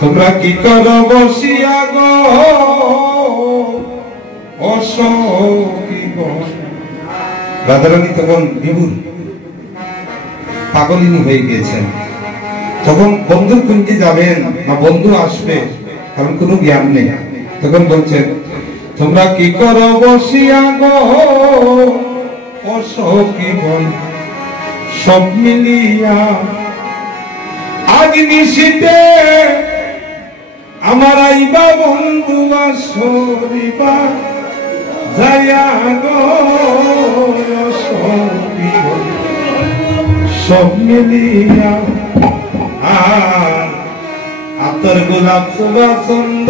তোমরা কি করো বসিয়া গো অসখীগণ। রাধারানী তখন বিভুল পাগলিনী হয়ে গিয়েছেন। তখন বন্ধুর কুঞ্জে যাবেন না বন্ধু আসবে, কারণ কোনো জ্ঞান নেই। তখন বলছেন তোমরা কি করো বসিয়া গো অসখীগণ, সব মিলিয়া আজ নিশীতে আমার আইবা বন্ধু আসরিবা যাইয়া গো অসখীগণ, সব মিলিয়া আতর গোলাপ সুবাসন্দ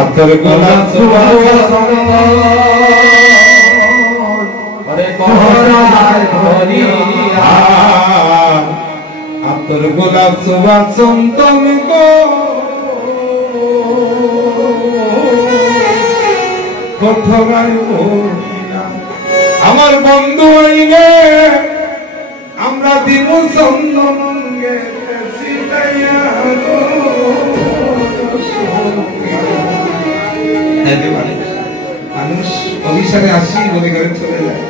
আতর গোলাপ সুবাসন্দ আতর গোলাপ সুবাসন্দ গো আমার বন্ধু আইলে আমরা দিব চন্দনঙ্গে মানুষ অভিশাপে আসি বলে করে চলে যায়,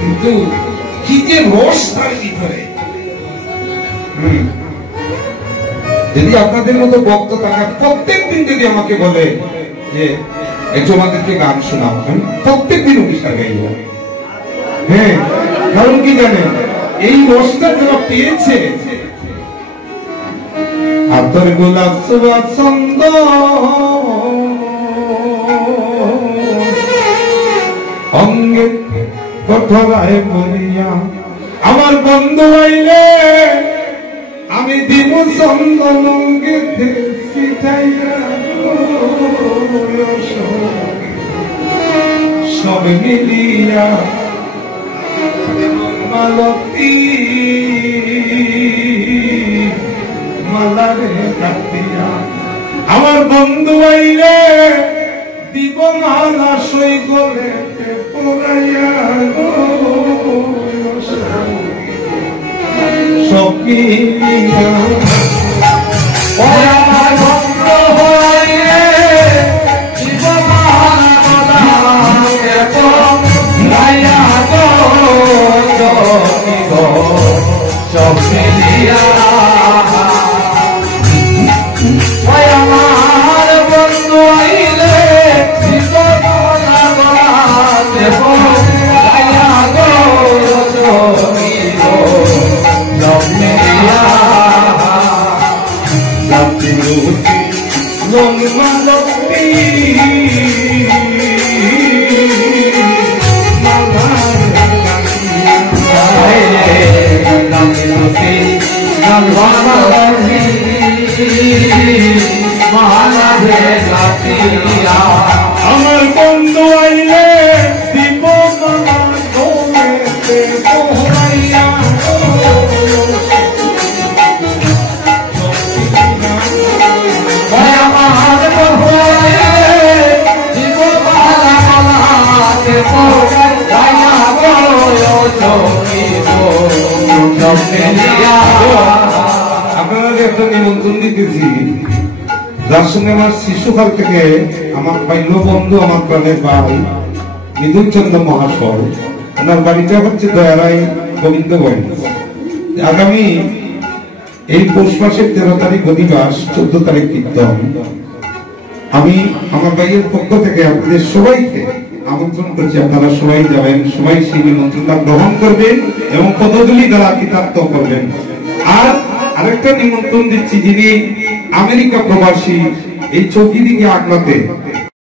কিন্তু কি যে রস তার ভিতরে। যদি আপনাদের মতো বক্তা থাকা প্রত্যেকদিন যদি আমাকে বলে যে একটু আমাদেরকে গান শোনাও, আমি প্রত্যেকদিন অভিশাপ গাইব। হ্যাঁ, কারণ কি জানেন, এই রসটা যারা পেয়েছে, আতর গোলাপ সুবাসন্দ অঙ্গে কঠোরায় বলিয়া আমার বন্ধু আইলে আমি দিব চন্দন অঙ্গে ছিটাইয়া সব মিলিয়া মালতী মালারে কাটিয়া আমার বন্ধু আইলে দিব মালা সই গলে পড়াইয়া সব মিলিয়া আমার বন্ধু আইলে দিব আপনাদের একটা নিমন্ত্রণ দিতেছি, যার সঙ্গে আমার শিশুকাল থেকে আমার বাল্য বন্ধু, আমার প্রাণের ভাই বিদুর চন্দ্র মহাশয়, ওনার বাড়িটা হচ্ছে দয়ারাই গোবিন্দগঞ্জ। আগামী এই পৌষ মাসের 13 তারিখ অধিবাস, 14 তারিখ কীর্তন। আমি আমার ভাইয়ের পক্ষ থেকে আপনাদের সবাইকে আমন্ত্রণ করছি, আপনারা সবাই যাবেন, সবাই সেই নিমন্ত্রণটা গ্রহণ করবেন এবং পদগুলি দ্বারা কৃতার্থ করবেন। আর আরেকটা নিমন্ত্রণ দিচ্ছি, যিনি আমেরিকা প্রবাসী, এই চৌকি দিকে আগলাতে